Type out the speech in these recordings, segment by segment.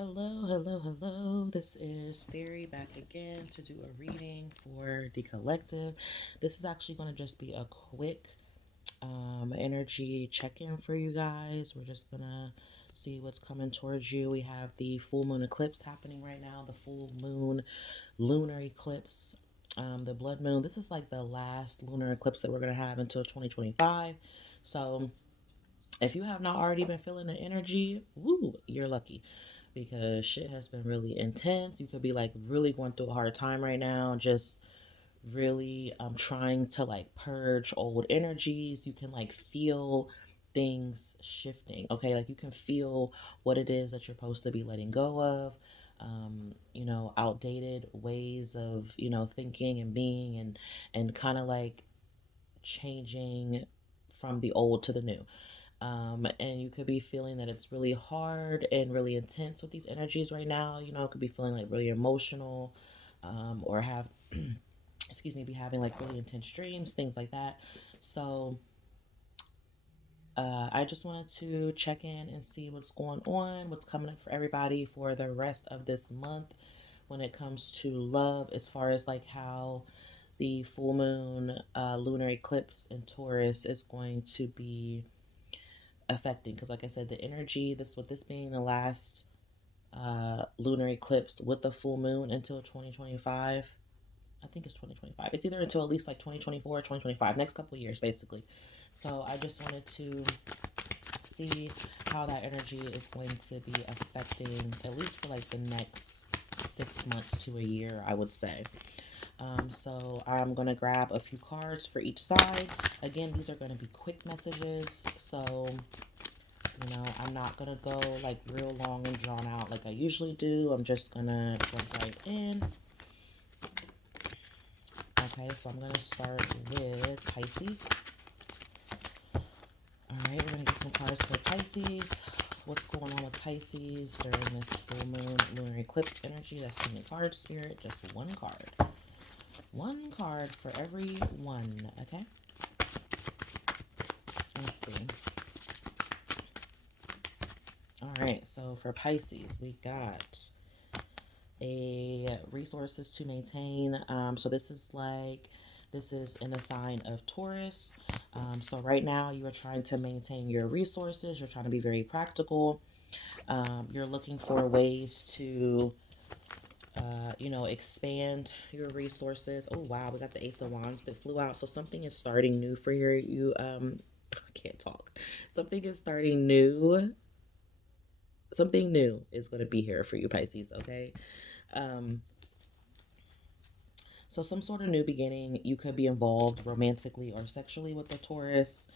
Hello, hello, hello. This is Theory back again to do a reading for the collective. This is actually going to just be a quick energy check-in for you guys. We're just going to see what's coming towards you. We have the full moon eclipse happening right now, the full moon lunar eclipse, the blood moon. This is like the last lunar eclipse that we're going to have until 2025. So if you have not already been feeling the energy, woo, you're lucky because shit has been really intense. You could be like really going through a hard time right now, just really trying to like purge old energies. You can like feel things shifting, okay? Like you can feel what it is that you're supposed to be letting go of. Outdated ways of, thinking and being and kind of like changing from the old to the new. And you could be feeling that it's really hard and really intense with these energies right now. It could be feeling like really emotional, or have, excuse me, be having like really intense dreams, things like that. So, I just wanted to check in and see what's going on, what's coming up for everybody for the rest of this month when it comes to love, as far as like how the full moon lunar eclipse in Taurus is going to be affecting. Because like I said, the energy, this with this being the last lunar eclipse with the full moon until 2025. I think it's 2025. It's either until at least like 2024 or 2025, next couple of years basically. So I just wanted to see how that energy is going to be affecting, at least for like the next 6 months to a year, I would say. So I'm going to grab a few cards for each side. Again, these are going to be quick messages. So, I'm not going to go like real long and drawn out like I usually do. I'm just going to jump right in. Okay, so I'm going to start with Pisces. Alright, we're going to get some cards for Pisces. What's going on with Pisces during this full moon lunar eclipse energy? That's too many cards, Spirit. Just one card. One card for every one, okay? Let's see. Alright, so for Pisces, we got a resources to maintain. So this is in a sign of Taurus. So right now you are trying to maintain your resources. You're trying to be very practical. You're looking for ways to, expand your resources. Oh, wow. We got the Ace of Wands that flew out. So something is starting new for I can't talk. Something is starting new. Something new is going to be here for you, Pisces, okay? Um, so some sort of new beginning. You could be involved romantically or sexually with the Taurus.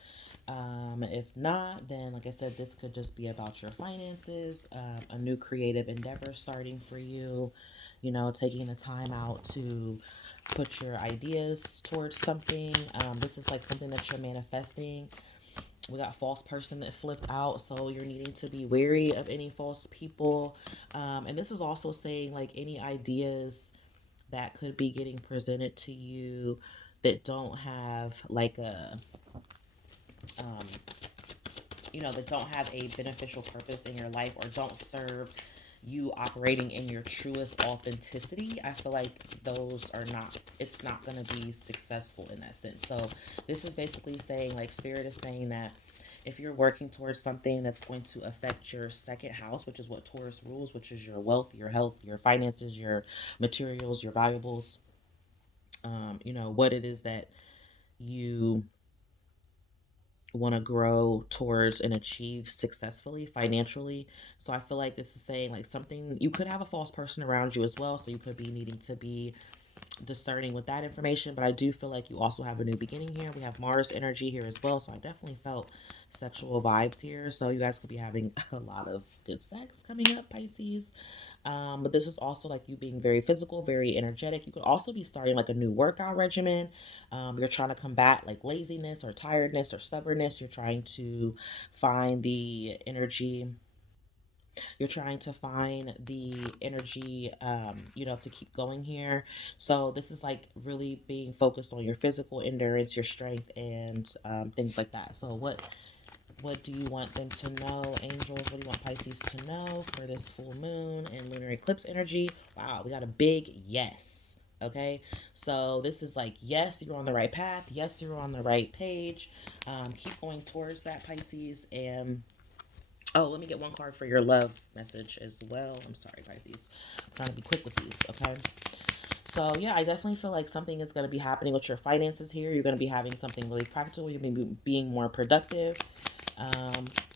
If not, then like I said, this could just be about your finances, a new creative endeavor starting for you, taking the time out to put your ideas towards something. This is like something that you're manifesting. We got false person that flipped out, so you're needing to be wary of any false people. And this is also saying like any ideas that could be getting presented to you that don't have like um, that don't have a beneficial purpose in your life or don't serve you operating in your truest authenticity. I feel like those are not, it's not going to be successful in that sense. So this is basically saying, like, Spirit is saying that if you're working towards something that's going to affect your second house, which is what Taurus rules, which is your wealth, your health, your finances, your materials, your valuables, what it is that you want to grow towards and achieve successfully financially. So I feel like this is saying like something, you could have a false person around you as well, so you could be needing to be discerning with that information. But I do feel like you also have a new beginning here. We have Mars energy here as well, so I definitely felt sexual vibes here. So you guys could be having a lot of good sex coming up, Pisces. But this is also like you being very physical, very energetic. You could also be starting like a new workout regimen. You're trying to combat like laziness or tiredness or stubbornness. You're trying to find the energy. You're trying to find the energy, to keep going here. So this is like really being focused on your physical endurance, your strength, and things like that. So what What do you want them to know, angels? What do you want Pisces to know for this full moon and lunar eclipse energy? Wow, we got a big yes. Okay, so this is like, yes, you're on the right path. Yes, you're on the right page. Keep going towards that, Pisces. And oh, let me get one card for your love message as well. I'm sorry, Pisces. I'm trying to be quick with these, okay? So yeah, I definitely feel like something is going to be happening with your finances here. You're going to be having something really practical. You're going to be being more productive.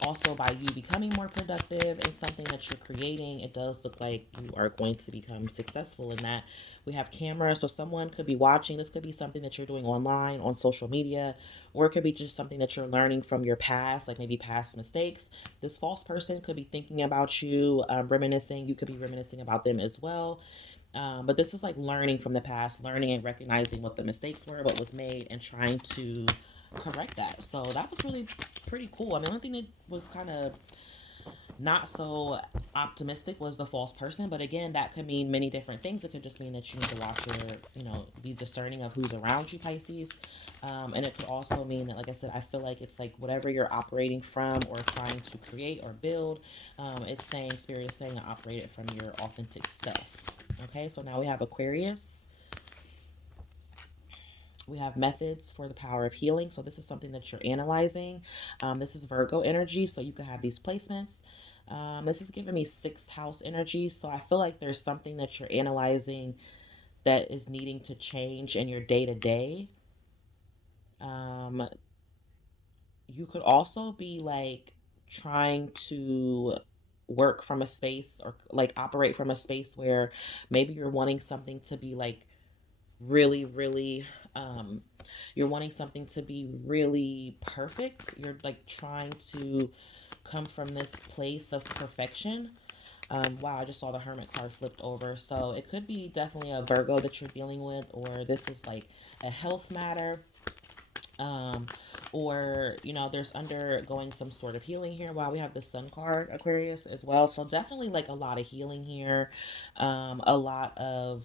Also, by you becoming more productive in something that you're creating, it does look like you are going to become successful in that. We have cameras, so someone could be watching. This could be something that you're doing online, on social media, or it could be just something that you're learning from your past, like maybe past mistakes. This false person could be thinking about you, reminiscing. You could be reminiscing about them as well. But this is like learning from the past, learning and recognizing what the mistakes were, what was made, and trying to correct that. So that was really pretty cool. I mean, the only thing that was kind of not so optimistic was the false person. But again, that could mean many different things. It could just mean that you need to watch your, be discerning of who's around you, Pisces. And it could also mean that, like I said, I feel like it's like whatever you're operating from or trying to create or build, it's saying, Spirit is saying, operate it from your authentic self. Okay, so now we have Aquarius. We have methods for the power of healing. So this is something that you're analyzing. This is Virgo energy. So you could have these placements. This is giving me sixth house energy. So I feel like there's something that you're analyzing that is needing to change in your day to day. You could also be like trying to work from a space or like operate from a space where maybe you're wanting something to be like really, really, you're wanting something to be really perfect. You're like trying to come from this place of perfection. Wow, I just saw the Hermit card flipped over. So it could be definitely a Virgo that you're dealing with, or this is like a health matter. Um, or there's undergoing some sort of healing here. Wow, we have the Sun card, Aquarius, as well. So definitely like a lot of healing here, a lot of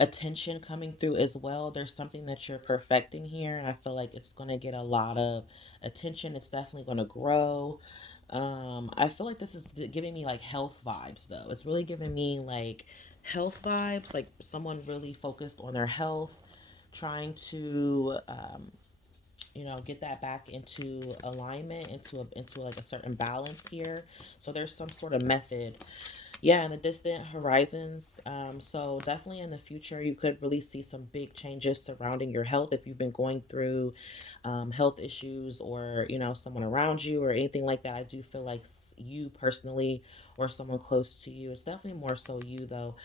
attention coming through as well. There's something that you're perfecting here, and I feel like it's going to get a lot of attention. It's definitely going to grow. I feel like this is giving me like health vibes, though. It's really giving me like health vibes, like someone really focused on their health, trying to get that back into alignment, into like a certain balance here. So there's some sort of method, yeah, in the distant horizons. So definitely in the future, you could really see some big changes surrounding your health if you've been going through health issues, or someone around you or anything like that. I do feel like you personally or someone close to you, it's definitely more so you though,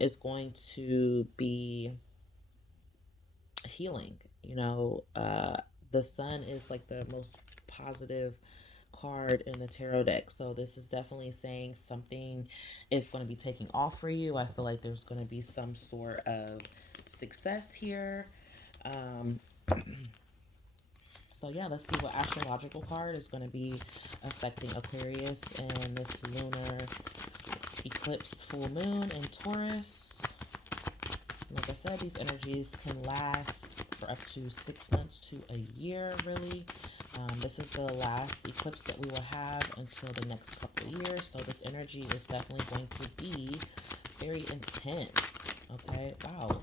is going to be healing. The sun is like the most positive card in the tarot deck. So this is definitely saying something is going to be taking off for you. I feel like there's going to be some sort of success here. Um, so yeah, let's see what astrological card is going to be affecting Aquarius and this lunar eclipse full moon in Taurus. Like I said, these energies can last for up to 6 months to a year, really. This is the last eclipse that we will have until the next couple of years. So this energy is definitely going to be very intense. Okay, wow.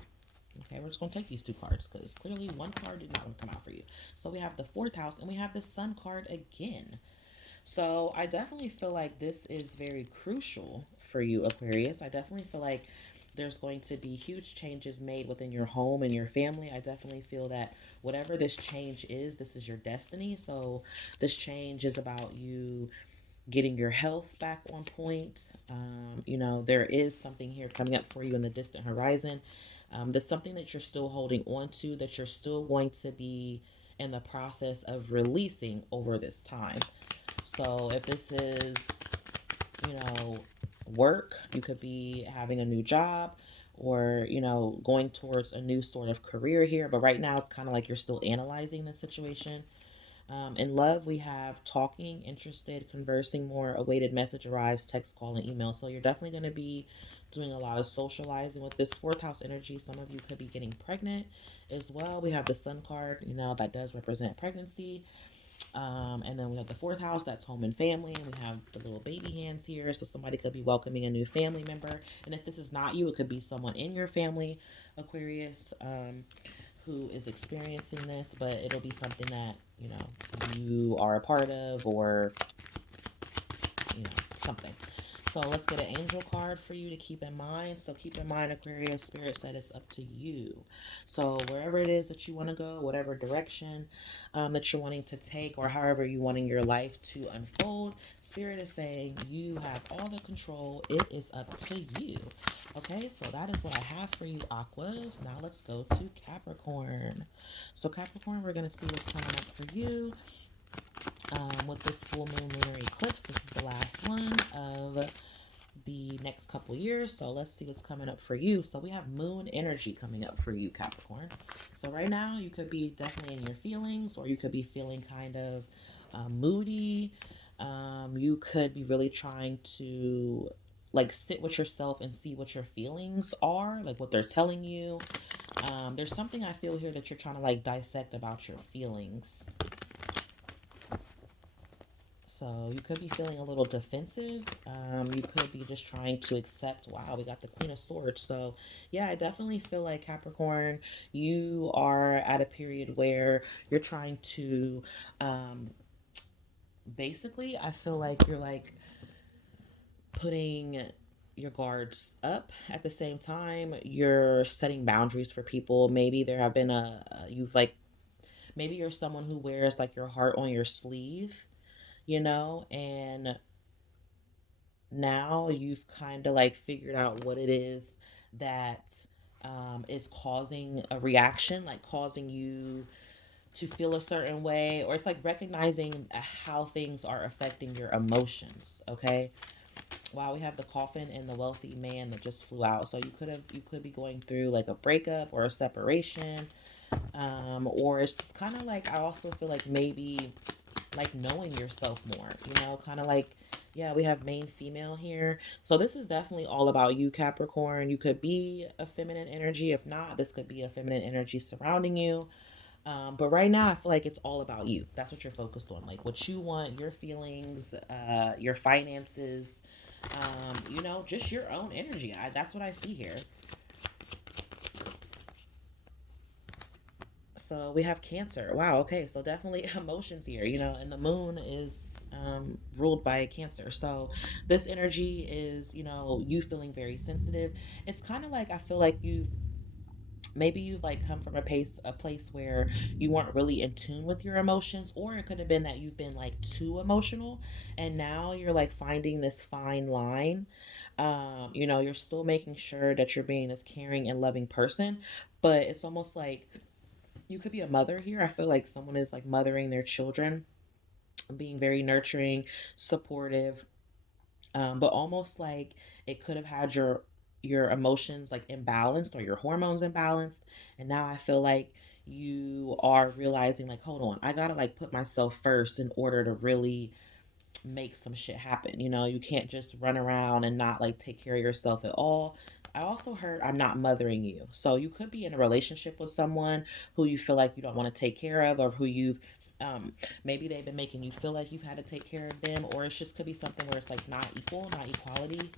Okay, we're just going to take these two cards because clearly one card did not want to come out for you. So we have the fourth house and we have the Sun card again. So I definitely feel like this is very crucial for you, Aquarius. I definitely feel like there's going to be huge changes made within your home and your family. I definitely feel that whatever this change is, this is your destiny. So this change is about you getting your health back on point. There is something here coming up for you in the distant horizon. There's something that you're still holding on to, that you're still going to be in the process of releasing over this time. So if this is, work, you could be having a new job, or, going towards a new sort of career here. But right now, it's kind of like you're still analyzing the situation. In love, we have talking, interested, conversing more, awaited message arrives, text, call, and email. So you're definitely going to be doing a lot of socializing with this fourth house energy. Some of you could be getting pregnant as well. We have the Sun card, that does represent pregnancy. And then we have the fourth house, that's home and family. And we have the little baby hands here. So somebody could be welcoming a new family member. And if this is not you, it could be someone in your family, Aquarius, who is experiencing this, but it'll be something that, you know, you are a part of, or, you know, something. So let's get an angel card for you to keep in mind. So keep in mind, Aquarius, Spirit said it's up to you. So wherever it is that you want to go, whatever direction that you're wanting to take, or however you wanting your life to unfold, Spirit is saying you have all the control. It is up to you. Okay, so that is what I have for you, Aquas. Now let's go to Capricorn. So Capricorn, we're going to see what's coming up for you. With this full moon lunar eclipse, this is the last one of the next couple years. So let's see what's coming up for you. So we have moon energy coming up for you, Capricorn. So right now you could be definitely in your feelings, or you could be feeling kind of moody. You could be really trying to like sit with yourself and see what your feelings are, like what they're telling you. There's something I feel here that you're trying to like dissect about your feelings. So you could be feeling a little defensive. You could be just trying to accept, wow, we got the Queen of Swords. So yeah, I definitely feel like, Capricorn, you are at a period where you're trying to, basically, I feel like you're like putting your guards up. At the same time, you're setting boundaries for people. Maybe there have been you've like, maybe you're someone who wears like your heart on your sleeve, you know, and now you've kind of like figured out what it is that is causing a reaction, like causing you to feel a certain way, or it's like recognizing how things are affecting your emotions. Okay. Wow, we have the coffin and the wealthy man that just flew out. So you could be going through like a breakup or a separation, or it's just kind of like, I also feel like maybe like knowing yourself more, you know, kind of like, yeah, we have main female here. So this is definitely all about you, Capricorn. You could be a feminine energy. If not, this could be a feminine energy surrounding you. But right now, I feel like it's all about you. That's what you're focused on, like what you want, your feelings, your finances, you know, just your own energy. That's what I see here. So we have Cancer. Wow, okay, so definitely emotions here, you know, and the moon is ruled by Cancer. So this energy is, you know, you feeling very sensitive. It's kind of like, I feel like you've like come from a place where you weren't really in tune with your emotions, or it could have been that you've been like too emotional, and now you're like finding this fine line. You know, you're still making sure that you're being this caring and loving person, but it's almost like you could be a mother here. I feel like someone is like mothering their children, being very nurturing, supportive, but almost like it could have had your emotions like imbalanced, or your hormones imbalanced, and now I feel like you are realizing like, hold on, I gotta like put myself first in order to really make some shit happen. You know, you can't just run around and not like take care of yourself at all. I also heard I'm not mothering you. So you could be in a relationship with someone who you feel like you don't want to take care of, or who you've maybe they've been making you feel like you've had to take care of them, or it just could be something where it's like not equal, not equality,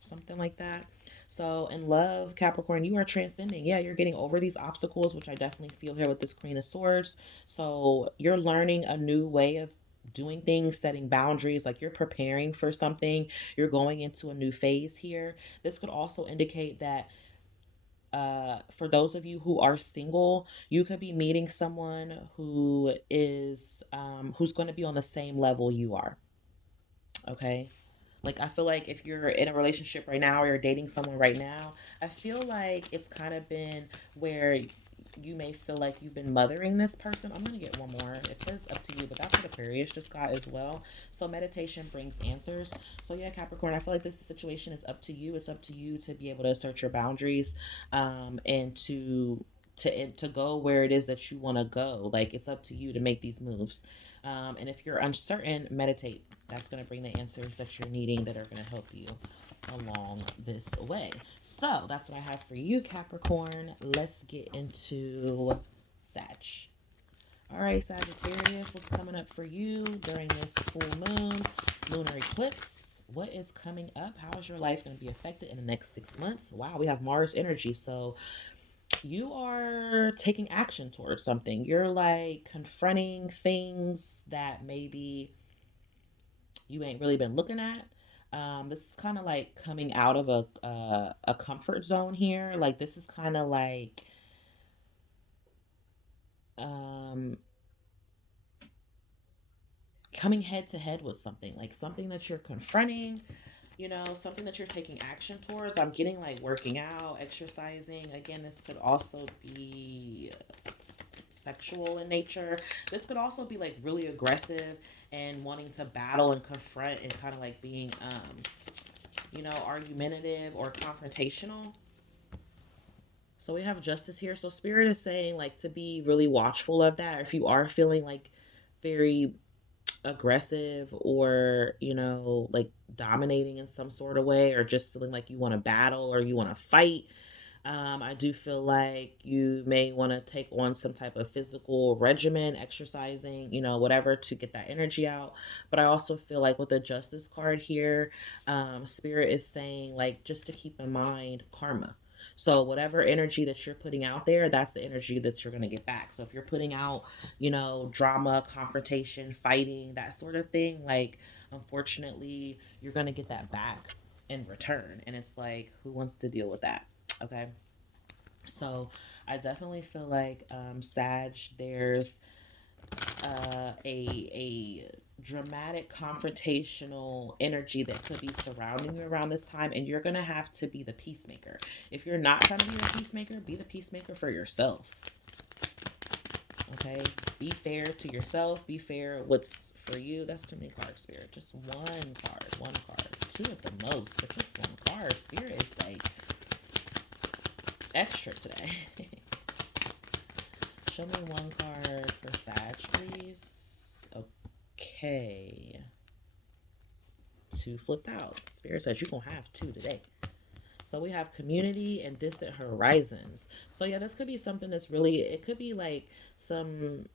something like that. So in love, Capricorn, you are transcending. Yeah, you're getting over these obstacles, which I definitely feel here with this Queen of Swords. So you're learning a new way of doing things, setting boundaries, like you're preparing for something. You're going into a new phase here. This could also indicate that for those of you who are single, you could be meeting someone who is who's going to be on the same level you are. Okay. Like, I feel like if you're in a relationship right now, or you're dating someone right now, I feel like it's kind of been where you may feel like you've been mothering this person. I'm going to get one more. It says up to you, but that's what Aquarius just got as well. So meditation brings answers. So yeah, Capricorn, I feel like this situation is up to you. It's up to you to be able to assert your boundaries, and to go where it is that you want to go. Like, it's up to you to make these moves. And if you're uncertain, meditate. That's going to bring the answers that you're needing, that are going to help you along this way. So that's what I have for you, Capricorn. Let's get into Sag. All right, Sagittarius, what's coming up for you during this full moon, lunar eclipse? What is coming up? How is your life going to be affected in the next 6 months? Wow, we have Mars energy. So you are taking action towards something. You're like confronting things that maybe you ain't really been looking at. This is kind of like coming out of a comfort zone here. Like this is kind of like um, coming head to head with something, like something that you're confronting, you know, something that you're taking action towards. I'm getting like working out, exercising. Again, this could also be sexual in nature. This could also be like really aggressive and wanting to battle and confront and kind of like being, you know, argumentative or confrontational. So we have justice here. So spirit is saying like to be really watchful of that. If you are feeling like very aggressive or, you know, like dominating in some sort of way, or just feeling like you want to battle or you want to fight, I do feel like you may want to take on some type of physical regimen, exercising, you know, whatever to get that energy out. But I also feel like with the justice card here, spirit is saying like just to keep in mind karma. So whatever energy that you're putting out there, that's the energy that you're going to get back. So if you're putting out, you know, drama, confrontation, fighting, that sort of thing, like unfortunately, you're going to get that back in return. And it's like, who wants to deal with that? Okay. So I definitely feel like Sag, there's a dramatic confrontational energy that could be surrounding you around this time, and you're gonna have to be the peacemaker. If you're not trying to be the peacemaker for yourself. Okay, be fair to yourself. Be fair what's for you. That's too many cards, Spirit. Just one card, two at the most, but just one card. Spirit is like extra today. Show me one card for Sag, please. Okay. Two flipped out. Spirit says you're going to have two today. So we have community and distant horizons. So yeah, this could be something that's really, it could be like some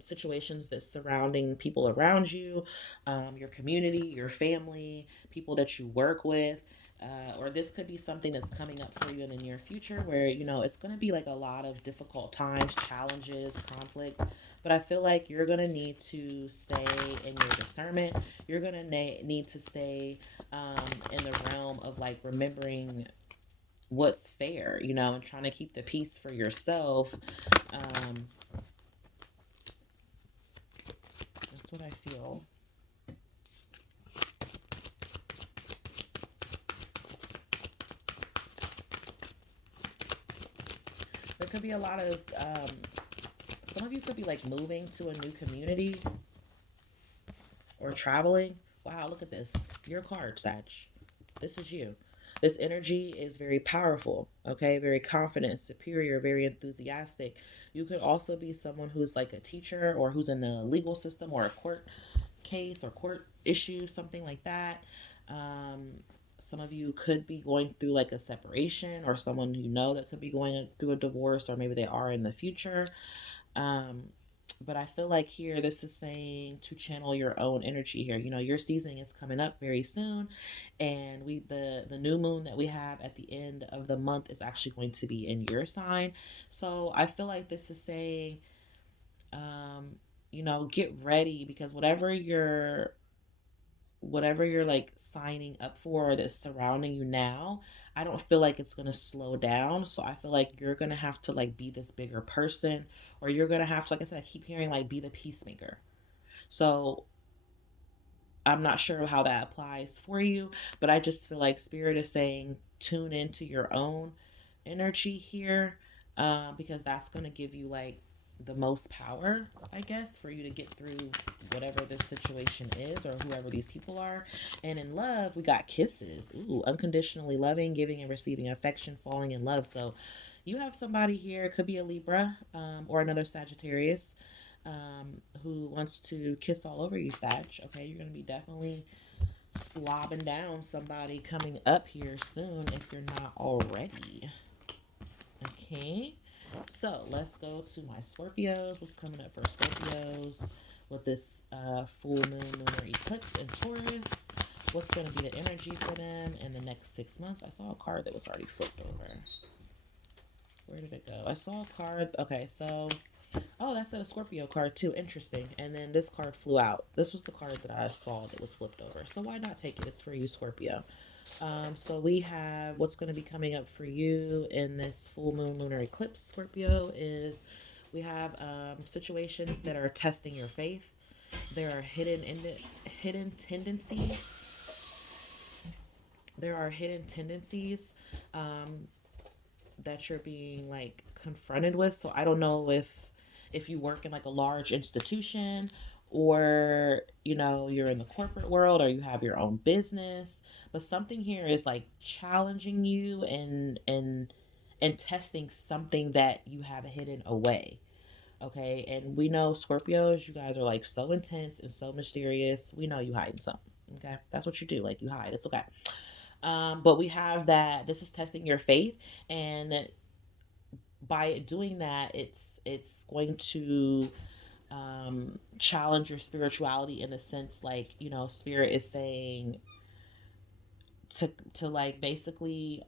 situations that's surrounding people around you, your community, your family, people that you work with. Or this could be something that's coming up for you in the near future where, you know, it's going to be like a lot of difficult times, challenges, conflict. But I feel like you're going to need to stay in your discernment. You're going to need to stay in the realm of like remembering what's fair, you know, and trying to keep the peace for yourself. That's what I feel. There could be a lot of, some of you could be like moving to a new community or traveling. Wow, look at this. Your card, Sag. This is you. This energy is very powerful, okay? Very confident, superior, very enthusiastic. You could also be someone who's like a teacher or who's in the legal system or a court case or court issue, something like that. Um, some of you could be going through like a separation, or someone you know that could be going through a divorce, or maybe they are in the future. Um, but I feel like here this is saying to channel your own energy here. You know, your season is coming up very soon, and the new moon that we have at the end of the month is actually going to be in your sign. So I feel like this is saying, um, you know, get ready, because whatever you're like signing up for that's surrounding you now, I don't feel like it's going to slow down. So I feel like you're going to have to like be this bigger person, or you're going to have to, like I said, I keep hearing like be the peacemaker. So I'm not sure how that applies for you, but I just feel like spirit is saying tune into your own energy here, because that's going to give you like the most power, I guess, for you to get through whatever this situation is or whoever these people are. And in love, we got kisses. Ooh, unconditionally loving, giving and receiving affection, falling in love. So you have somebody here, it could be a Libra, or another Sagittarius, who wants to kiss all over you, Sag. Okay, you're going to be definitely slobbing down somebody coming up here soon if you're not already. Okay. So let's go to my Scorpios. What's coming up for Scorpios with this full moon lunar eclipse in Taurus? What's going to be the energy for them in the next 6 months? I saw a card that was already flipped over. Where did it go? I saw a card. Okay, so oh, that's a Scorpio card too. Interesting. And then this card flew out. This was the card that I saw that was flipped over. So why not take it? It's for you, Scorpio. So we have what's going to be coming up for you in this full moon lunar eclipse, Scorpio, is we have situations that are testing your faith. There are hidden tendencies. There are hidden tendencies um, that you're being like confronted with. So I don't know if you work in like a large institution, or you're in the corporate world, or you have your own business, but something here is like challenging you and testing something that you have hidden away. Okay, and we know Scorpios, you guys are like so intense and so mysterious. We know you hiding something. Okay, that's what you do. Like, you hide. It's okay. But we have that this is testing your faith, and by doing that, it's going to challenge your spirituality, in the sense, like, spirit is saying to like basically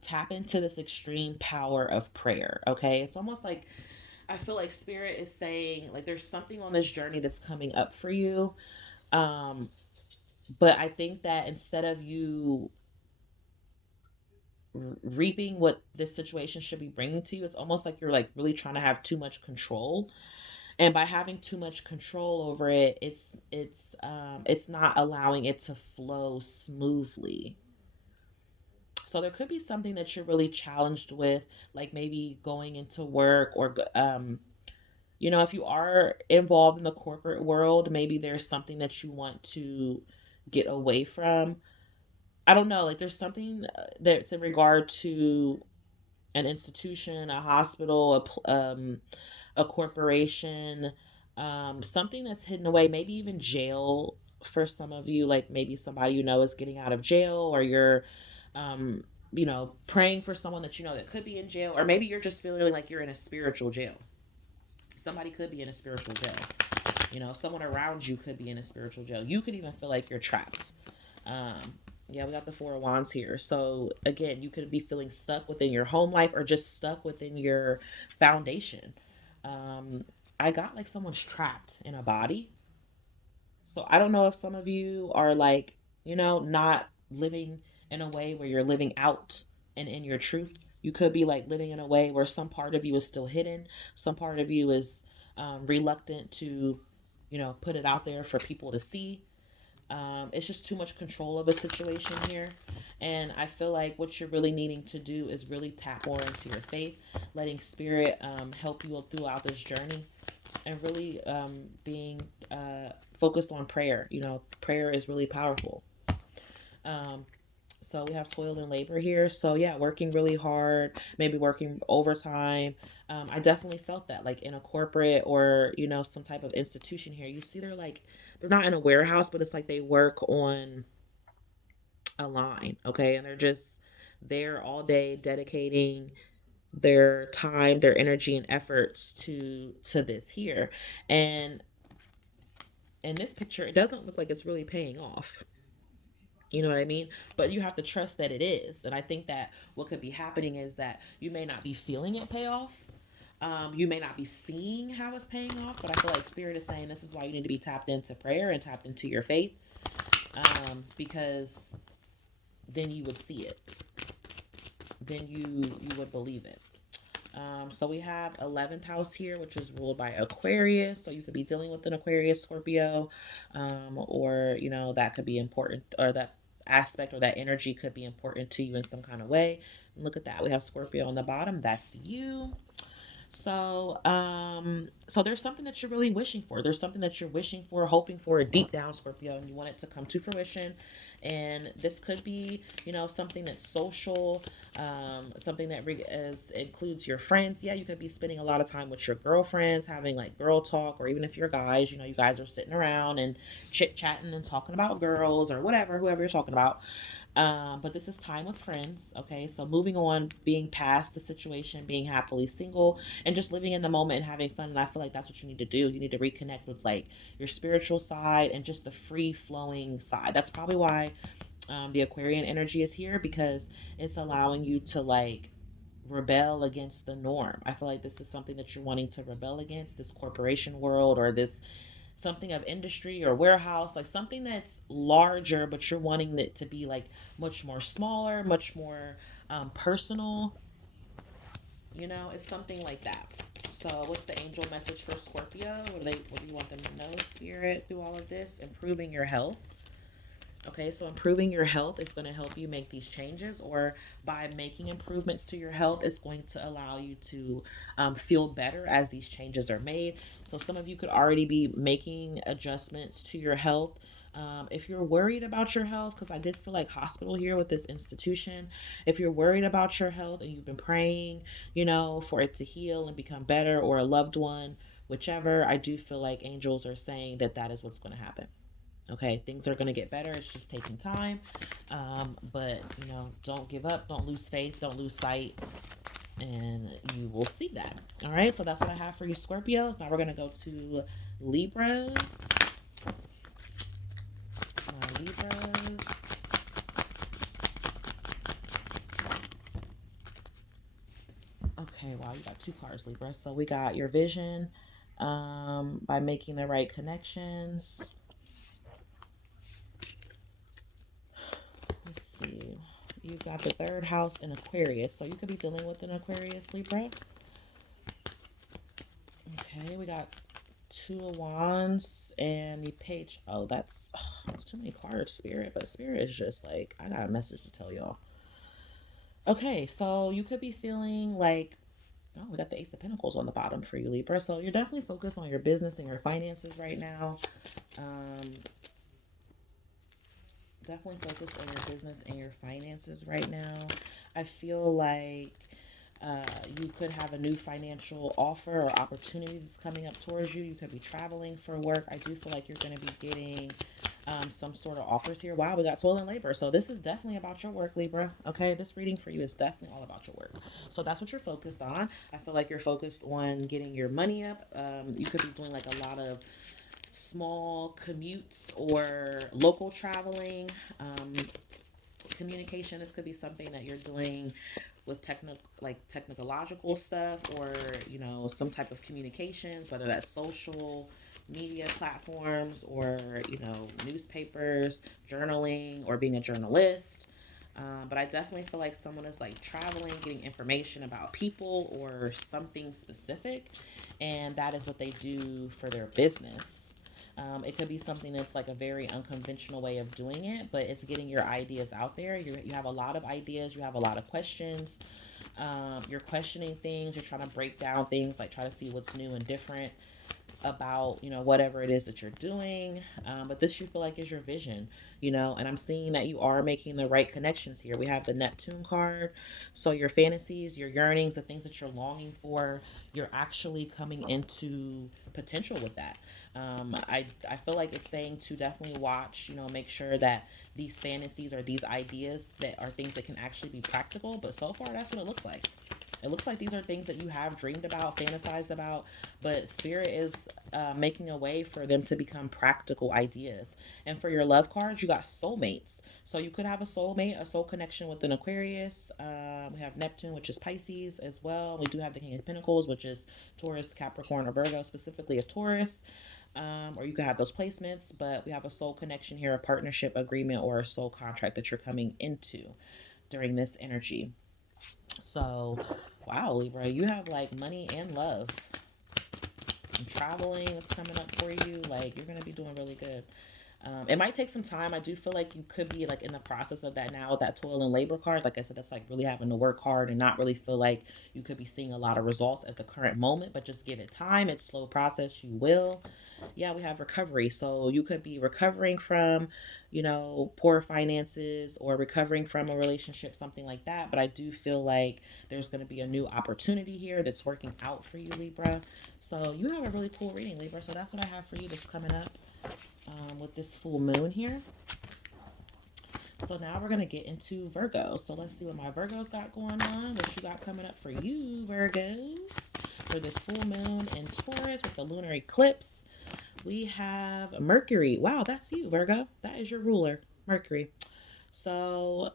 tap into this extreme power of prayer. Okay, it's almost like I feel like spirit is saying, like, there's something on this journey that's coming up for you. um but I think that instead of you reaping what this situation should be bringing to you, it's almost like you're like really trying to have too much control, and by having too much control over it, it's not allowing it to flow smoothly. So there could be something that you're really challenged with, like maybe going into work, or if you are involved in the corporate world, maybe there's something that you want to get away from. I don't know, like there's something that's in regard to an institution, a hospital, a corporation, something that's hidden away, maybe even jail for some of you. Like maybe somebody is getting out of jail, or you're, um, praying for someone that that could be in jail, or maybe you're just feeling like you're in a spiritual jail. Somebody could be in a spiritual jail. Someone around you could be in a spiritual jail. You could even feel like you're trapped. Um, yeah, we got the Four of Wands here. So again, you could be feeling stuck within your home life, or just stuck within your foundation. Um, I got like someone's trapped in a body. So I don't know if some of you are like, not living in a way where you're living out and in your truth. You could be like living in a way where some part of you is still hidden. Some part of you is reluctant to, put it out there for people to see. It's just too much control of a situation here. And I feel like what you're really needing to do is really tap more into your faith, letting spirit help you throughout this journey, and really being focused on prayer. Prayer is really powerful. Um, so we have toil and labor here. So yeah, working really hard, maybe working overtime. I definitely felt that, like in a corporate, or some type of institution here. You see, they're not in a warehouse, but it's like they work on a line, okay, and they're just there all day, dedicating their time, their energy, and efforts to this here. And in this picture, it doesn't look like it's really paying off. You know what I mean? But you have to trust that it is. And I think that what could be happening is that you may not be feeling it pay off. You may not be seeing how it's paying off, but I feel like Spirit is saying this is why you need to be tapped into prayer and tapped into your faith, because then you would see it. Then you would believe it. So we have 11th house here, which is ruled by Aquarius. So you could be dealing with an Aquarius, Scorpio, or that could be important, or that aspect or that energy could be important to you in some kind of way. And look at that, we have Scorpio on the bottom. That's you. So there's something that you're really wishing for. There's something that you're wishing for, hoping for, deep down, Scorpio, and you want it to come to fruition. And this could be, something that's social, something that includes your friends. Yeah, you could be spending a lot of time with your girlfriends, having like girl talk, or even if you're guys, you guys are sitting around and chit chatting and talking about girls or whatever, whoever you're talking about. But this is time with friends, okay? So moving on, being past the situation, being happily single, and just living in the moment and having fun. And I feel like that's what you need to do. You need to reconnect with like your spiritual side and just the free flowing side. That's probably why the Aquarian energy is here, because it's allowing you to like rebel against the norm. I feel like this is something that you're wanting to rebel against, this corporation world or this something of industry or warehouse, like something that's larger, but you're wanting it to be like much more smaller, much more personal. You know, it's something like that. So, what's the angel message for Scorpio? What do you want them to know, Spirit, through all of this? Improving your health. Okay, so improving your health is going to help you make these changes, or by making improvements to your health, it's going to allow you to feel better as these changes are made. So, some of you could already be making adjustments to your health. If you're worried about your health, because I did feel like hospital here with this institution, if you're worried about your health and you've been praying, you know, for it to heal and become better, or a loved one, whichever, I do feel like angels are saying that that is what's going to happen. Okay, things are going to get better. It's just taking time. But, you know, don't give up. Don't lose faith. Don't lose sight. And you will see that. All right, so that's what I have for you, Scorpios. Now we're going to go to Libras. Libras. Okay, wow, you got two cards, Libra. So we got your vision by making the right connections. Let's see. You got the third house in Aquarius. So you could be dealing with an Aquarius, Libra. Okay, we got two of wands and the page. Oh, that's too many cards, Spirit. But Spirit is just like, I got a message to tell y'all. Okay, so you could be feeling like, oh, we got the Ace of Pentacles on the bottom for you, Libra. So you're definitely focused on your business and your finances right now. Definitely focused on your business and your finances right now. I feel like you could have a new financial offer or opportunity that's coming up towards you. You could be traveling for work. I do feel like you're going to be getting some sort of offers here. Wow, we got soul and labor. So this is definitely about your work, Libra. Okay, this reading for you is definitely all about your work. So that's what you're focused on. I feel like you're focused on getting your money up. You could be doing like a lot of small commutes or local traveling. Communication, this could be something that you're doing with technological stuff, or you know, some type of communications, whether that's social media platforms or, you know, newspapers, journaling, or being a journalist. But I definitely feel like someone is like traveling, getting information about people or something specific, and that is what they do for their business. It could be something that's like a very unconventional way of doing it, but it's getting your ideas out there. You have a lot of ideas, you have a lot of questions. You're questioning things, you're trying to break down things, like try to see what's new and different about, you know, whatever it is that you're doing. But this you feel like is your vision, you know, and I'm seeing that you are making the right connections here. We have the Neptune card. So your fantasies, your yearnings, the things that you're longing for, you're actually coming into potential with that. I feel like it's saying to definitely watch, you know, make sure that these fantasies or these ideas that are things that can actually be practical. But so far, that's what it looks like. It looks like these are things that you have dreamed about, fantasized about, but Spirit is making a way for them to become practical ideas. And for your love cards, you got soulmates. So you could have a soulmate, a soul connection with an Aquarius. We have Neptune, which is Pisces as well. We do have the King of Pentacles, which is Taurus, Capricorn, or Virgo, specifically a Taurus. Or you could have those placements, but we have a soul connection here, a partnership agreement, or a soul contract that you're coming into during this energy. So, wow, Libra, you have like money and love and traveling that's coming up for you. Like, you're going to be doing really good. It might take some time. I do feel like you could be like in the process of that now with that toil and labor card. Like I said, that's like really having to work hard and not really feel like you could be seeing a lot of results at the current moment, but just give it time. It's a slow process. You will. Yeah, we have recovery. So you could be recovering from, you know, poor finances or recovering from a relationship, something like that. But I do feel like there's going to be a new opportunity here that's working out for you, Libra. So you have a really cool reading, Libra. So that's what I have for you that's coming up with this full moon here. So now we're going to get into Virgo. So let's see what my Virgos got going on. What you got coming up for you, Virgos? For this full moon in Taurus with the lunar eclipse, we have Mercury. Wow, that's you, Virgo. That is your ruler, Mercury. So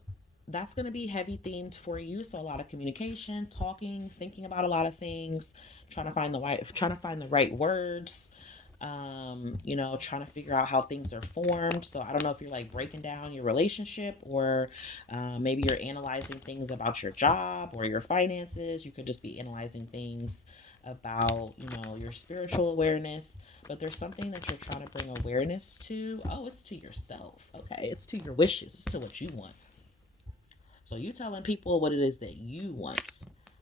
that's going to be heavy themed for you. So a lot of communication, talking, thinking about a lot of things, trying to find the right words, you know, trying to figure out how things are formed. So I don't know if you're like breaking down your relationship, or maybe you're analyzing things about your job or your finances. You could just be analyzing things about, you know, your spiritual awareness. But there's something that you're trying to bring awareness to. Oh, it's to yourself. Okay, it's to your wishes. It's to what you want. So you telling people what it is that you want.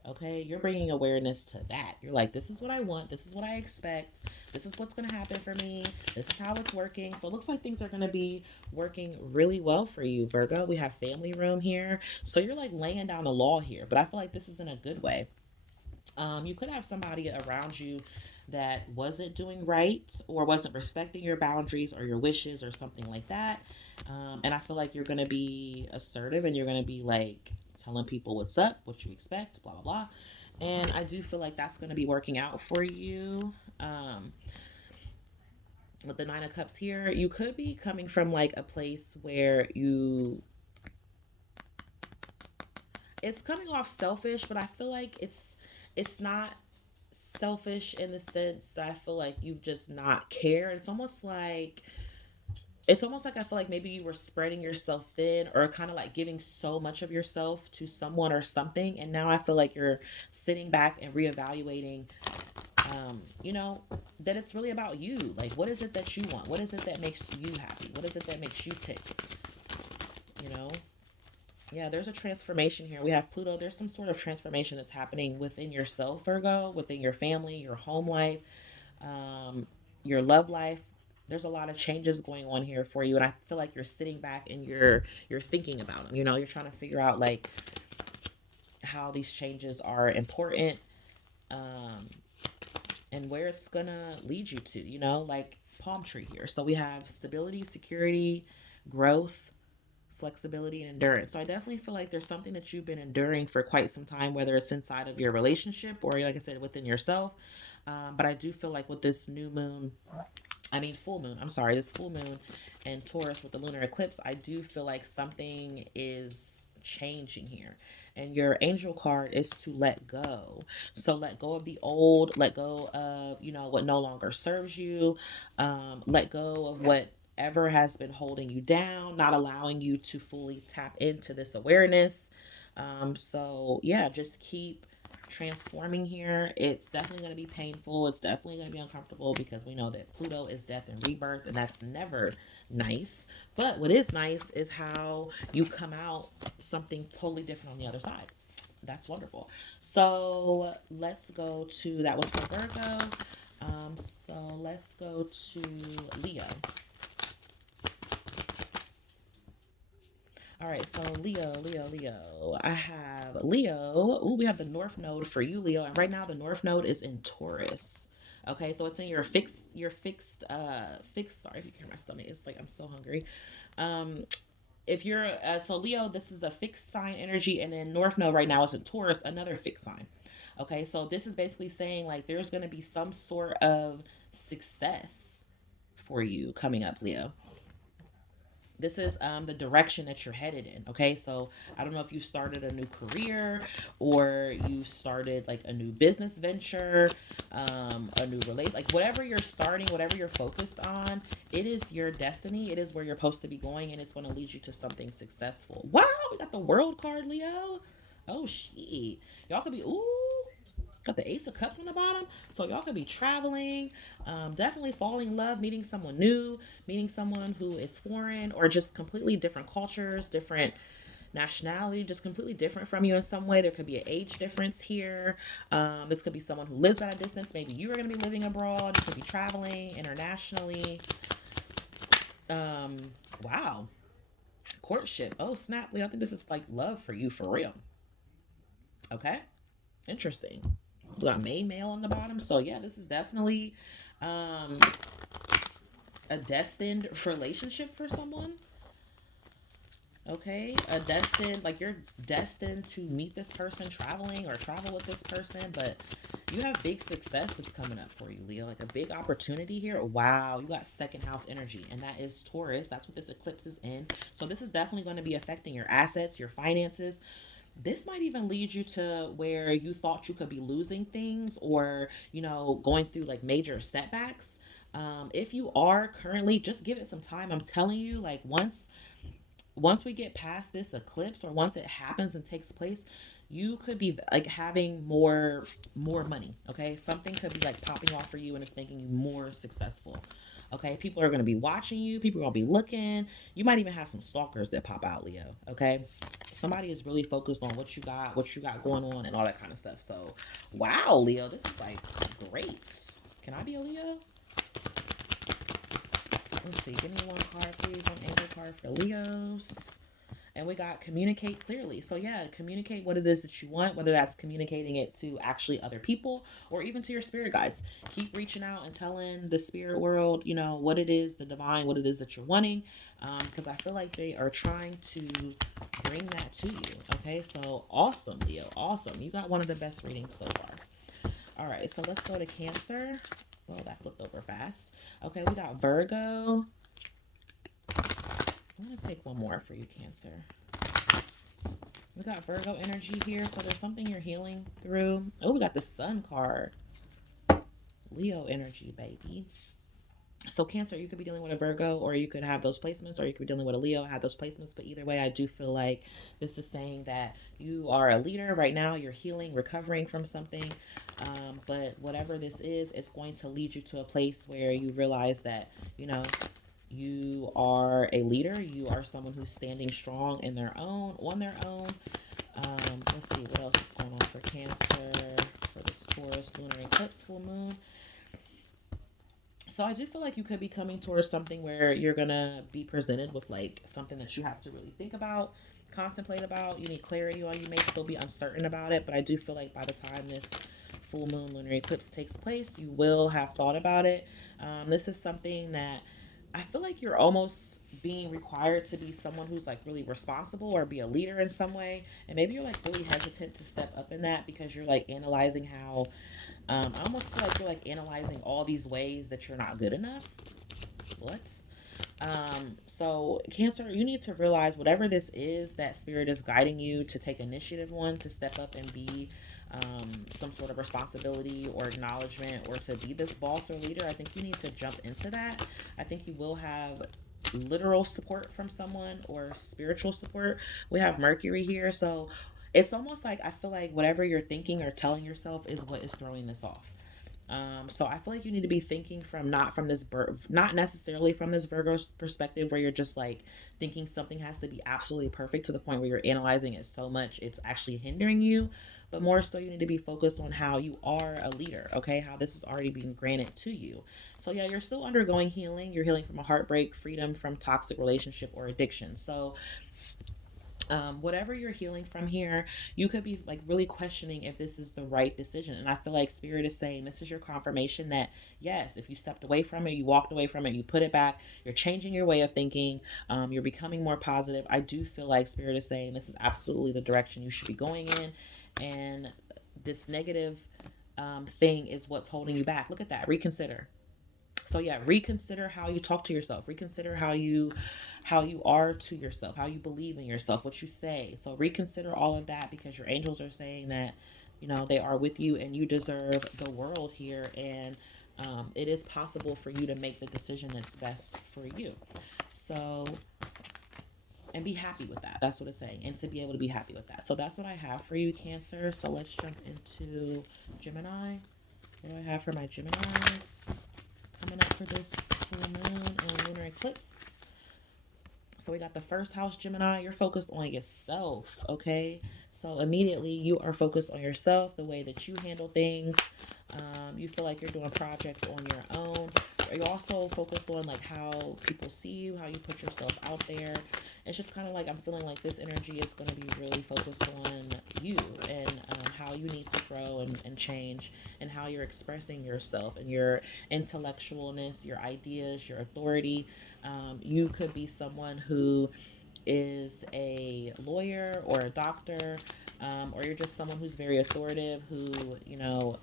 Okay, you're bringing awareness to that. You're like, this is what I want. This is what I expect. This is what's going to happen for me. This is how it's working. So it looks like things are going to be working really well for you, Virgo. We have family room here. So you're like laying down the law here, but I feel like this is in a good way. You could have somebody around you that wasn't doing right or wasn't respecting your boundaries or your wishes or something like that. And I feel like you're going to be assertive and you're going to be like telling people what's up, what you expect, blah, blah, blah. And I do feel like that's going to be working out for you. With the Nine of Cups here, you could be coming from like a place where it's coming off selfish, but I feel like it's not selfish in the sense that I feel like you've just not cared. It's almost like I feel like maybe you were spreading yourself thin or kind of like giving so much of yourself to someone or something, and now I feel like you're sitting back and reevaluating, you know, that it's really about you. Like, what is it that you want? What is it that makes you happy? What is it that makes you tick? You know, yeah, there's a transformation here. We have Pluto. There's some sort of transformation that's happening within yourself, Virgo, within your family, your home life, um, your love life. There's a lot of changes going on here for you, and I feel like you're sitting back and you're thinking about them. You know, you're trying to figure out like how these changes are important, um, and where it's gonna lead you to. You know, like palm tree here. So we have stability, security, growth, flexibility, and endurance. So I definitely feel like there's something that you've been enduring for quite some time, whether it's inside of your relationship or, like I said, within yourself. But I do feel like with this new moon, I mean, full moon, I'm sorry, this full moon and Taurus with the lunar eclipse, I do feel like something is changing here. And your angel card is to let go. So let go of the old, let go of, you know, what no longer serves you, let go of whatever has been holding you down, not allowing you to fully tap into this awareness. So yeah, just keep transforming here. It's definitely going to be painful. It's definitely going to be uncomfortable because we know that Pluto is death and rebirth, and that's never nice. But what is nice is how you come out something totally different on the other side. That's wonderful. So let's go to that was for Virgo. So let's go to Leo. All right, so Leo. I have Leo. Ooh, we have the North Node for you, Leo. And right now the North Node is in Taurus. Okay, so it's in fixed. Sorry if you can hear my stomach. It's like I'm so hungry. Um, if you're so Leo, this is a fixed sign energy, and then North Node right now is in Taurus, another fixed sign. Okay, so this is basically saying like there's going to be some sort of success for you coming up, Leo. This is the direction that you're headed in. Okay, so I don't know if you started a new career or you started like a new business venture, a new relate, like whatever you're starting, whatever you're focused on, it is your destiny. It is where you're supposed to be going, and it's going to lead you to something successful. Wow, we got the World card, Leo. Oh shit, y'all could be ooh. Got the Ace of Cups on the bottom. So y'all could be traveling, definitely falling in love, meeting someone new, meeting someone who is foreign or just completely different cultures, different nationality, just completely different from you in some way. There could be an age difference here. This could be someone who lives at a distance. Maybe you are going to be living abroad. You could be traveling internationally. Um, wow. Courtship. Oh, snap. I think this is like love for you for real. Okay. Interesting. We got main male on the bottom. So yeah, this is definitely um, a destined relationship for someone. Okay, a destined, like you're destined to meet this person traveling or travel with this person, but you have big success that's coming up for you, Leo. Like a big opportunity here. Wow, you got second house energy, and that is Taurus. That's what this eclipse is in. So this is definitely going to be affecting your assets, your finances. This might even lead you to where you thought you could be losing things or, going through like major setbacks. If you are currently, just give it some time. I'm telling you, like once we get past this eclipse or once it happens and takes place, you could be like having more money. Okay, something could be like popping off for you and it's making you more successful. Okay, people are going to be watching you, people are going to be looking. You might even have some stalkers that pop out, Leo. Okay, somebody is really focused on what you got going on and all that kind of stuff. So wow, Leo, this is like great. Can I be a Leo? Let's see, give me one card please, one angel card for Leos. And we got communicate clearly. So yeah, communicate what it is that you want, whether that's communicating it to actually other people or even to your spirit guides. Keep reaching out and telling the spirit world, what it is, the divine, what it is that you're wanting, because I feel like they are trying to bring that to you. Okay, so awesome, Leo, awesome. You got one of the best readings so far. All right, so let's go to Cancer. Well, that flipped over fast. Okay, we got Virgo. I'm going to take one more for you, Cancer. We got Virgo energy here, so there's something you're healing through. Oh, we got the Sun card. Leo energy, baby. So Cancer, you could be dealing with a Virgo, or you could have those placements, or you could be dealing with a Leo, have those placements. But either way, I do feel like this is saying that you are a leader right now. You're healing, recovering from something. But whatever this is, it's going to lead you to a place where you realize that, you are a leader. You are someone who's standing strong in their own, on their own. Let's see what else is going on for Cancer, for this Taurus lunar eclipse full moon. So I do feel like you could be coming towards something where you're gonna be presented with like something that you have to really think about, contemplate about. You need clarity on. You may still be uncertain about it, but I do feel like by the time this full moon lunar eclipse takes place, you will have thought about it. This is something that I feel like you're almost being required to be someone who's like really responsible or be a leader in some way, and maybe you're like really hesitant to step up in that because you're like analyzing how I almost feel like you're like analyzing all these ways that you're not good enough. What? So Cancer, you need to realize whatever this is that spirit is guiding you to take initiative on, to step up and be some sort of responsibility or acknowledgement, or to be this boss or leader. I think you need to jump into that. I think you will have literal support from someone or spiritual support. We have Mercury here, so it's almost like I feel like whatever you're thinking or telling yourself is what is throwing this off. So I feel like you need to be thinking from not necessarily from this Virgo perspective where you're just like thinking something has to be absolutely perfect to the point where you're analyzing it so much it's actually hindering you, but more so you need to be focused on how you are a leader, okay? How this is already being granted to you. So yeah, you're still undergoing healing. You're healing from a heartbreak, freedom from toxic relationship or addiction. So whatever you're healing from here, you could be like really questioning if this is the right decision. And I feel like spirit is saying this is your confirmation that yes, if you stepped away from it, you walked away from it, you put it back, you're changing your way of thinking, you're becoming more positive. I do feel like spirit is saying this is absolutely the direction you should be going in. And this negative thing is what's holding you back. Look at that. Reconsider. So yeah, reconsider how you talk to yourself, reconsider how you are to yourself, how you believe in yourself, what you say. So reconsider all of that because your angels are saying that they are with you and you deserve the world here. And it is possible for you to make the decision that's best for you. So, and be happy with that. That's what it's saying. And to be able to be happy with that. So that's what I have for you, Cancer. So let's jump into Gemini. What do I have for my Geminis coming up for this full moon and lunar eclipse? So we got the first house, Gemini. You're focused on yourself, okay? So immediately you are focused on yourself, the way that you handle things. You feel like you're doing projects on your own. You're also focused on like how people see you, how you put yourself out there. It's just kind of like I'm feeling like this energy is going to be really focused on you and how you need to grow and change, and how you're expressing yourself and your intellectualness, your ideas, your authority. You could be someone who is a lawyer or a doctor, or you're just someone who's very authoritative, who, you know,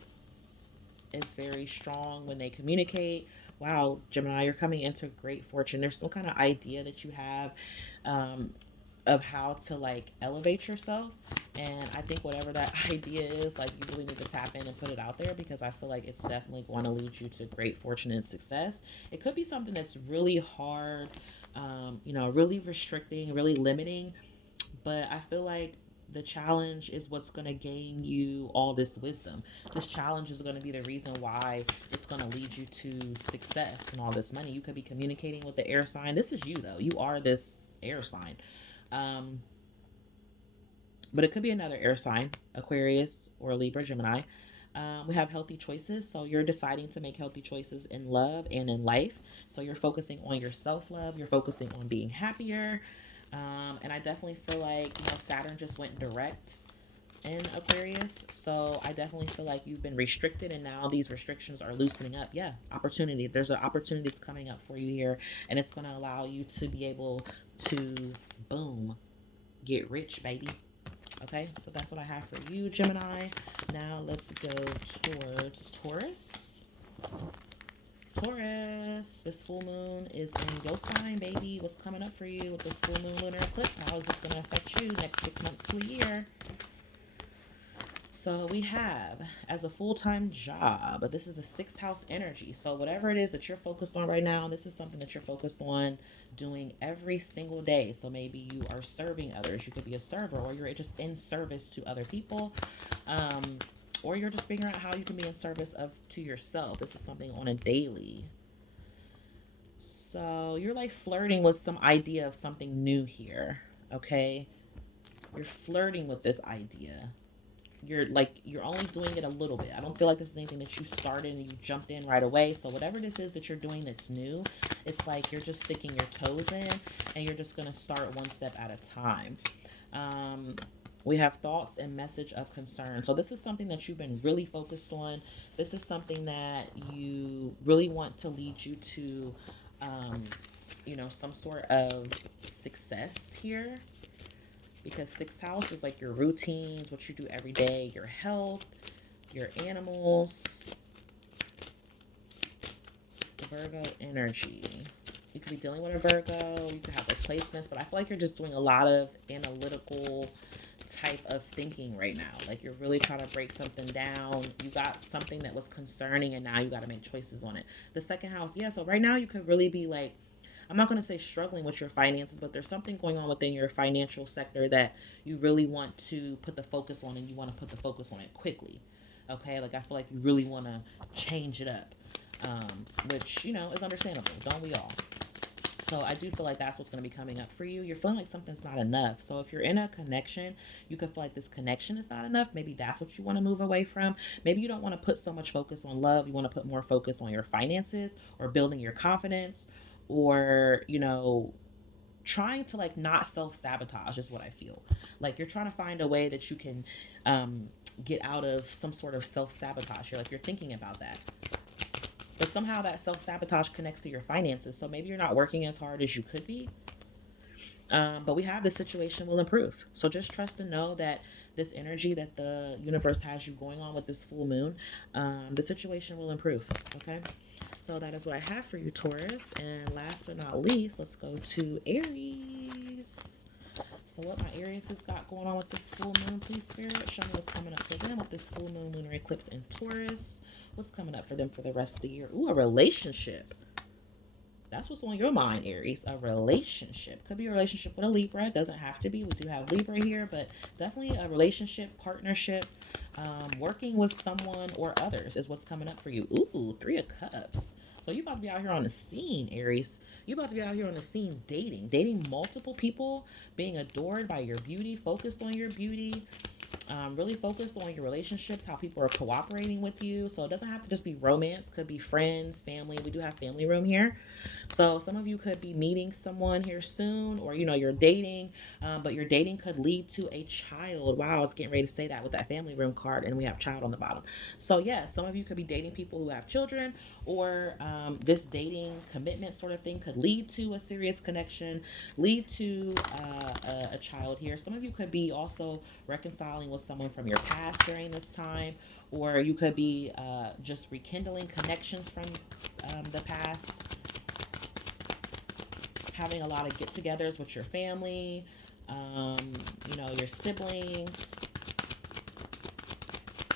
is very strong when they communicate. Wow, Gemini, you're coming into great fortune. There's some kind of idea that you have, um, of how to like elevate yourself. And I think whatever that idea is, like, you really need to tap in and put it out there, because I feel like it's definitely going to lead you to great fortune and success. It could be something that's really hard, you know, really restricting, really limiting, but I feel like the challenge is what's going to gain you all this wisdom. This challenge is going to be the reason why it's going to lead you to success and all this money. You could be communicating with the air sign. This is you, though. You are this air sign. Um, but it could be another air sign, Aquarius or Libra, Gemini. We have healthy choices. So you're deciding to make healthy choices in love and in life. So you're focusing on your self love. You're focusing on being happier. And I definitely feel like, you know, Saturn just went direct in Aquarius. So I definitely feel like you've been restricted, and now these restrictions are loosening up. Yeah, opportunity. There's an opportunity that's coming up for you here, and it's going to allow you to be able to, boom, get rich, baby. Okay, so that's what I have for you, Gemini. Now let's go towards Taurus. Taurus, this full moon is in your sign, baby. What's coming up for you with this full moon lunar eclipse? How is this going to affect you next 6 months to a year? So we have, as a full-time job, this is the sixth house energy. So whatever it is that you're focused on right now, this is something that you're focused on doing every single day. So maybe you are serving others. You could be a server, or you're just in service to other people. Or you're just figuring out how you can be in service to yourself. This is something on a daily. So you're like flirting with some idea of something new here, okay? You're flirting with this idea. You're only doing it a little bit. I don't feel like this is anything that you started and you jumped in right away. So whatever this is that you're doing that's new, it's like you're just sticking your toes in, and you're just going to start one step at a time. We have thoughts and message of concern. So this is something that you've been really focused on. This is something that you really want to lead you to, you know, some sort of success here. Because sixth house is like your routines, what you do every day, your health, your animals. The Virgo energy. You could be dealing with a Virgo. You could have those placements, but I feel like you're just doing a lot of analytical type of thinking right now. Like you're really trying to break something down. You got something that was concerning, and now you got to make choices on it. The second house, yeah. So right now you could really be like, I'm not going to say struggling with your finances, but there's something going on within your financial sector that you really want to put the focus on, and you want to put the focus on it quickly. Okay, like I feel like you really want to change it up, which, you know, is understandable. Don't we all? So I do feel like that's what's going to be coming up for you. You're feeling like something's not enough. So if you're in a connection, you could feel like this connection is not enough. Maybe that's what you want to move away from. Maybe you don't want to put so much focus on love. You want to put more focus on your finances, or building your confidence, or, you know, trying to like not self-sabotage is what I feel. Like you're trying to find a way that you can get out of some sort of self-sabotage. You're thinking about that. But somehow that self-sabotage connects to your finances. So maybe you're not working as hard as you could be. But we have the situation will improve. So just trust and know that this energy that the universe has you going on with this full moon, the situation will improve. Okay. So that is what I have for you, Taurus. And last but not least, let's go to Aries. So what my Aries has got going on with this full moon, please, Spirit. Show me what's coming up for them with this full moon lunar eclipse in Taurus. What's coming up for them for the rest of the year? Ooh, a relationship. That's what's on your mind, Aries. A relationship. Could be a relationship with a Libra. It doesn't have to be. We do have Libra here, but definitely a relationship, partnership, working with someone or others is what's coming up for you. Ooh, Three of Cups. So you're about to be out here on the scene, Aries. You're about to be out here on the scene dating multiple people, being adored by your beauty, focused on your beauty. Really focused on your relationships, how people are cooperating with you. So it doesn't have to just be romance, could be friends, family. We do have family room here. So some of you could be meeting someone here soon, or you're dating, but your dating could lead to a child. Wow, I was getting ready to say that with that family room card, and we have child on the bottom. So yeah, some of you could be dating people who have children, or this dating commitment sort of thing could lead to a serious connection, lead to a child here. Some of you could be also reconciling with someone from your past during this time, or you could be just rekindling connections from the past, having a lot of get-togethers with your family, your siblings,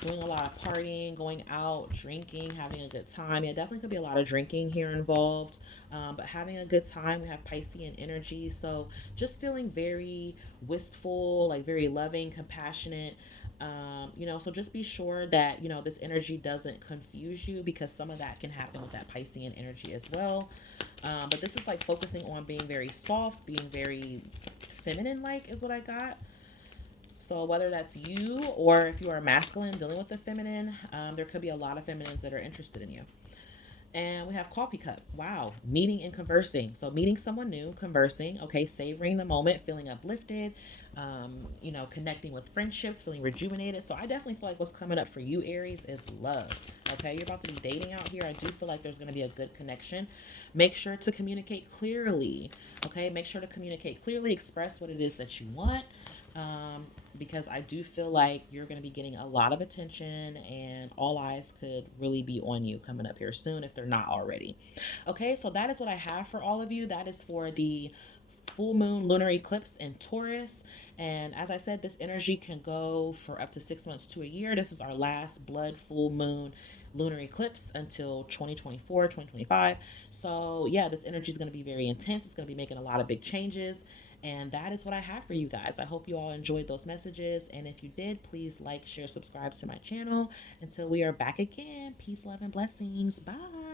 doing a lot of partying, going out, drinking, having a good time. Yeah, definitely could be a lot of drinking here involved, but having a good time. We have Piscean energy, so just feeling very wistful, like very loving, compassionate. So just be sure that this energy doesn't confuse you, because some of that can happen with that Piscean energy as well. But this is like focusing on being very soft, being very feminine, like is what I got. So whether that's you, or if you are masculine dealing with the feminine, there could be a lot of feminines that are interested in you. And we have coffee cup. Wow. Meeting and conversing. So meeting someone new, conversing, okay, savoring the moment, feeling uplifted, connecting with friendships, feeling rejuvenated. So I definitely feel like what's coming up for you, Aries, is love. Okay, you're about to be dating out here. I do feel like there's going to be a good connection. Make sure to communicate clearly. Okay, make sure to communicate clearly, express what it is that you want. Um, because I do feel like you're going to be getting a lot of attention, and all eyes could really be on you coming up here soon if they're not already. Okay, so that is what I have for all of you. That is for the full moon lunar eclipse in Taurus. And as I said, this energy can go for up to 6 months to a year. This is our last blood full moon lunar eclipse until 2024, 2025. So yeah, this energy is going to be very intense. It's going to be making a lot of big changes. And that is what I have for you guys. I hope you all enjoyed those messages. And if you did, please like, share, subscribe to my channel. Until we are back again, peace, love, and blessings. Bye.